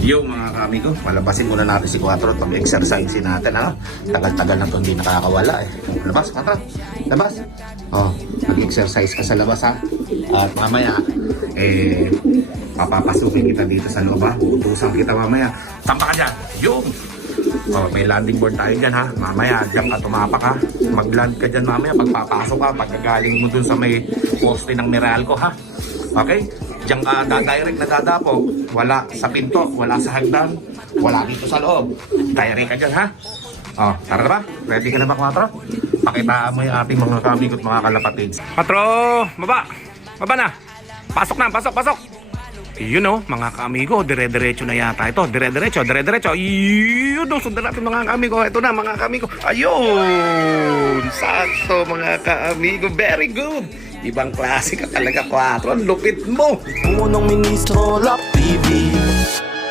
Yo mga kamigo, palabasin muna natin si 4 at pag-exercise natin, ha? Tagal-tagal na ito hindi nakakawala eh. Labas, 4, labas. Oh, mag-exercise ka sa labas, ha? At mamaya, papapasukin kita dito sa loob, ha? Uutusan kita mamaya. Tampa ka dyan, yung! Oh, may landing board tayo dyan, ha? Mamaya, dyan ka tumapak, ha? Mag-land ka dyan mamaya, pagpapasok ka, pagkagaling mo dun sa may poste ng Meralco, ha? Okay? Diyan ka direct na dadapo, wala sa pinto, wala sa hagdan, wala dito sa loob. Direct ka dyan, ha? Oh, tara na ba? Ready ka na ba, 4? Pakitaan mo yung ating mga kamigot, mga kalapatids. 4, baba! Baba na! Pasok na, pasok, pasok! Yun o, mga kamigo, dire-diretso na yata ito. Dire-diretso, dire-diretso. Yun o, sundan natin mga kamigo. Ito na mga kamigo. Ayun! Sakto mga kamigo. Very good! Ibang klase ka talaga, 4. Lupit mo! Unang ministro, Lap TV.